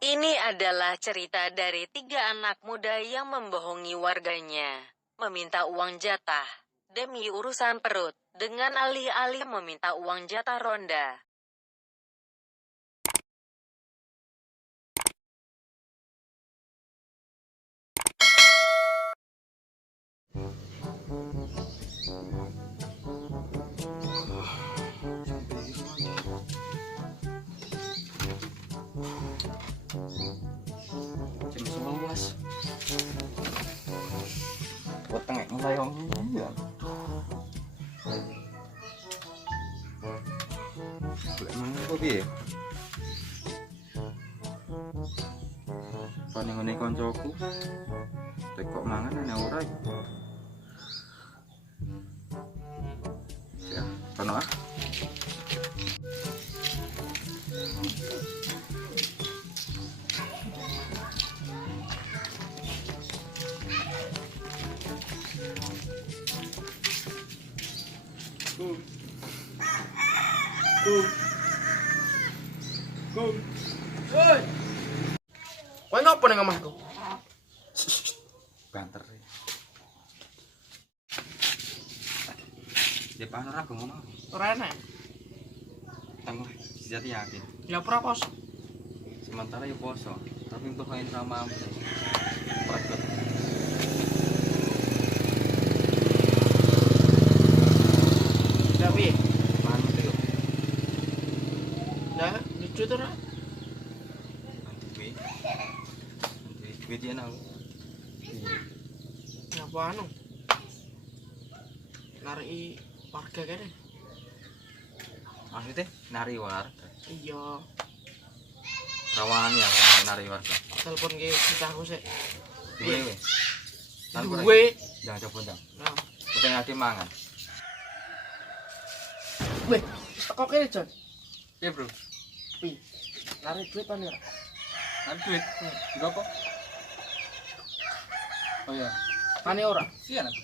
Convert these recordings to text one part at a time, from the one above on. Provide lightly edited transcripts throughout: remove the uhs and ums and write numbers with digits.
Ini adalah cerita dari 3 anak muda yang membohongi warganya, meminta uang jatah, demi urusan perut, dengan alih-alih meminta uang jatah ronda. Jam 11 wetenge ngelayong ya. Boleh mangan apa piye? Paling ngene kancaku. Tekok mangan ana ora iki. Ya, kono ah. Woi. Kowe ngopo ning omahku? Banter. Ya panon aku ngomong. Ora enak. Tangguh sejati yakin. Ya ora pos. Sementara ya poso, tapi untuk main sama praktek. Ya piye? Mana tuh yuk? Lah, lucu to ora? Duit dia nang. Ngapa anu? Nariki warga kene. Maksudnya nari warga. Iya, Rawan ya nari warga. telepon ke bocahku sik. Duwe weh. Duwe. Jangan coba jangan. Nah, Penting ade mangan. weh, teko kene, Jon. Iya, Bro. Pi. Narik duit kan ya? Ada duit. Enggak apa? Oh iya. Wani ora? Iya nanti.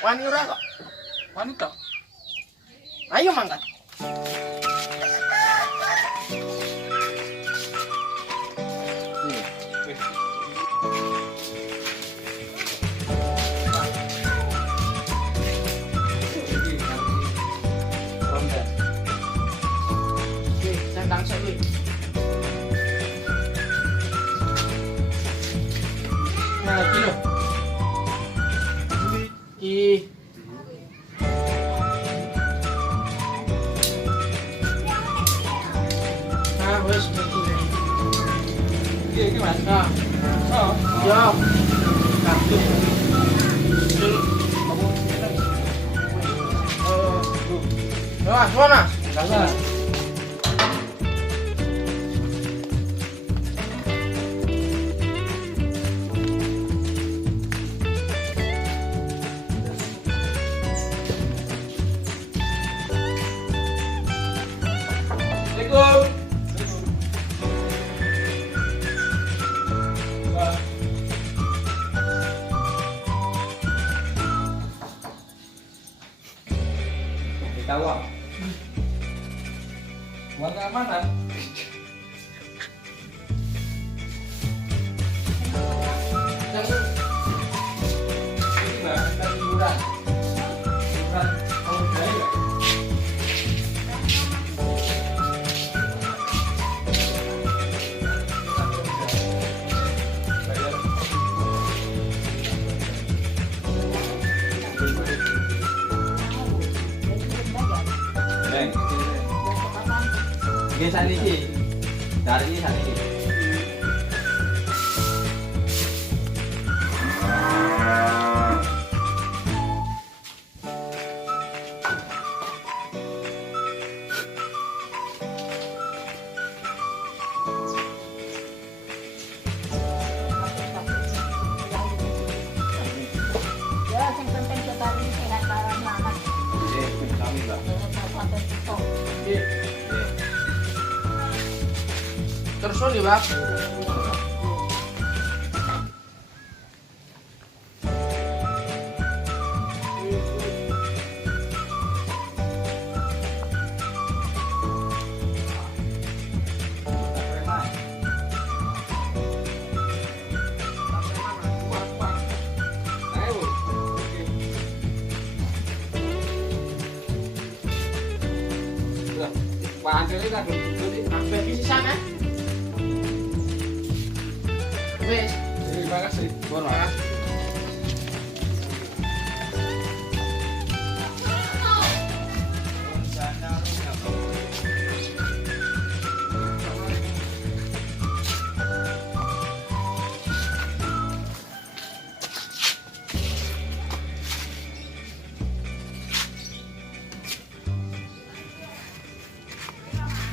Wani ora kok. Wanita. Ayo mangkat. Oke, sendang saiki. Nah, iki lho. Iki. Nah, wis iki. Iya, Mas. Nah, Oh. yo. Kartu. Sul. Wah, mana? Salah. Assalamualaikum. Tahu. Uang keamanan. Yang ini Mbak, kita liburan. Liburan tahun baru ya? Bang. Ini saat ini. Dari ini saat ini. Ya, sing penting tetap sehat kalian selamat. Kami Mbak. Sampai itu. Iya. Terus nih, Bang. hasilnya kan jadi Kabeh iki sisan ya. Wis. terima kasih. Kono.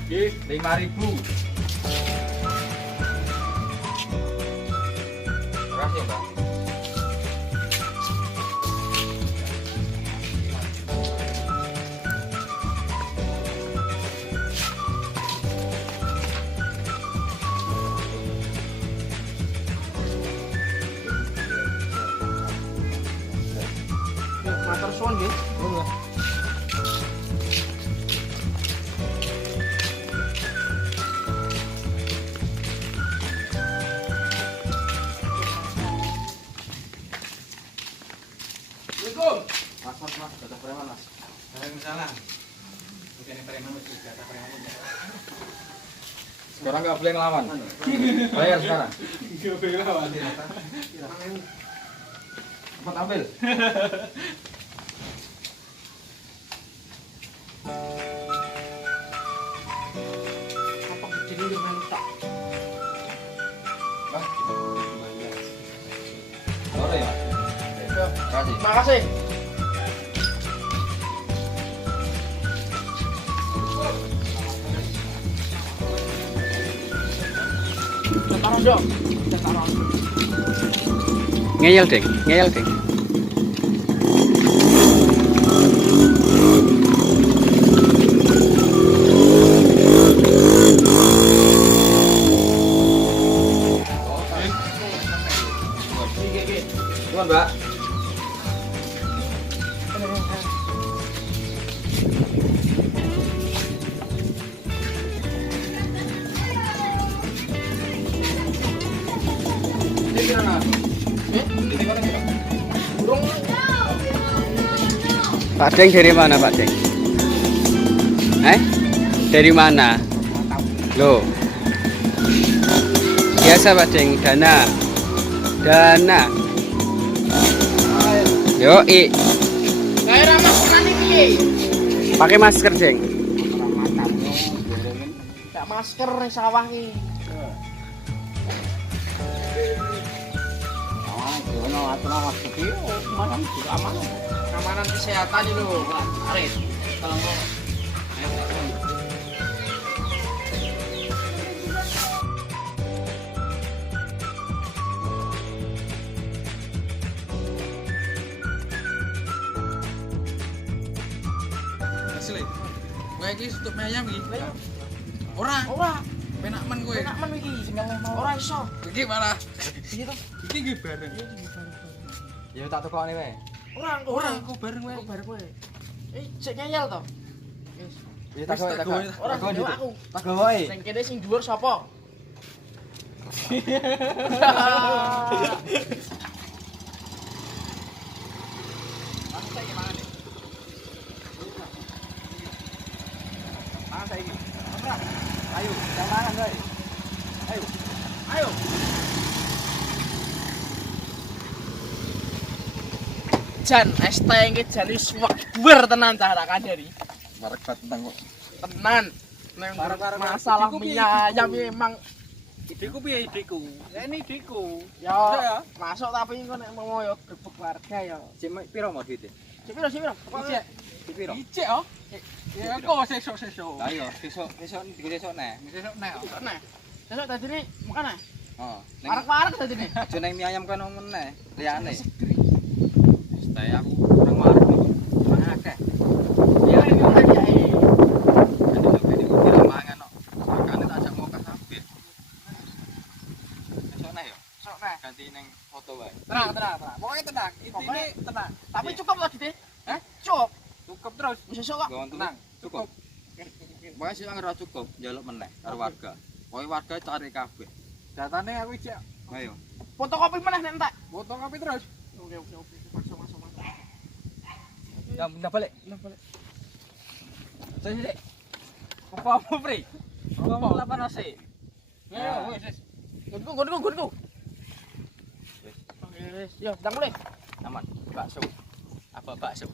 Oke, 5.000. Makasih, Mbak. Matur suwun nggih. Assalamualaikum. Mas, kata preman, Mas. Waalaikumsalam. Bukan preman itu kata preman. Sekarang nggak boleh ngelawan. Bayar sekarang. Enggak boleh lawan. Cepat ambil. Apa begini yo melu tak. Wah, sore ya, Mas. Makasih. Makasih. Taruh dong. Taruh. Ngeyel ding. Tuan, Mbak. Ini kira nggak? Ini kira nggak? Burung Pak Deng dari mana Pak Deng? Dari mana? Loh. Biasa Pak Deng, dana. Yoi, kayak ramah tenan iki. pakai masker Deng. Gak masker ning sawah iki. Keamanan kesehatan itu lho, Aris. Kalau mau Asli. Gue iki untuk ayam iki. Ora, penak men kowe. enak men iki sing mau ora iso. Iki malah Iki to. iki nggih bareng. Ya tak tukokne wae. Ora Kok bareng wae. Bar kowe. Cek ngeyel to. Wis. Ya tak gawe, tak gawe. Ora Tak gawe gawe gitu. aku. Tak gawe. Sing kene sing dhuwur sapa? Ayo, jangan wae. Ayo. Jan, ST iki jan wis wekber tenan cah tak kandhani. Marek bat tentang kok. Tenan. Nang Bareng-bareng. masalah Ideku piye, mie ayam ideku? iki emang Ideku piye ideku? Ya ini ideku. ya Ya. masuk tapi kok nek mau yo grebek warga ya. Cek piro mau duite? Sik piro? Ijek. Cek piro? Ijek oh. Ya kok sesuk-sesuk. Lah iya, besok niku besok neh. Sesuk nek. Nah. Sesuk dadine makan ah. Oh, ning Parek-parek dadine. aja ning mie ayam kan meneh. Liyane. Stay aku kurang marek iki. Kurang akeh. Ya iki ora ya. Jadi kok kira mangan kok. Makane tak ajak ngokah kabeh. Besok neh yo. Sok nah. Ganti ning foto wae. Tenang. Pokoknya tenang. Intine tenang. Tapi Iya. cukup lagi deh. Hah? Cukup. Cukup terus. Wis esuk kok. Gawon Tenang. cukup. Pokoknya sih ora cukup, njaluk meneh karo warga. Pokoke warga cari kabeh. Datane aku ijek. Ayo. Fotokopi meneh nek entek. Foto kopi terus. Oke. Masuk. Ya, balik. Saya sih. Upamu, Pri. Upamu lapan nasi. Ya, wis. Gunku. Oke, yo, sedang boleh. Aman. Bakso. Apa bakso?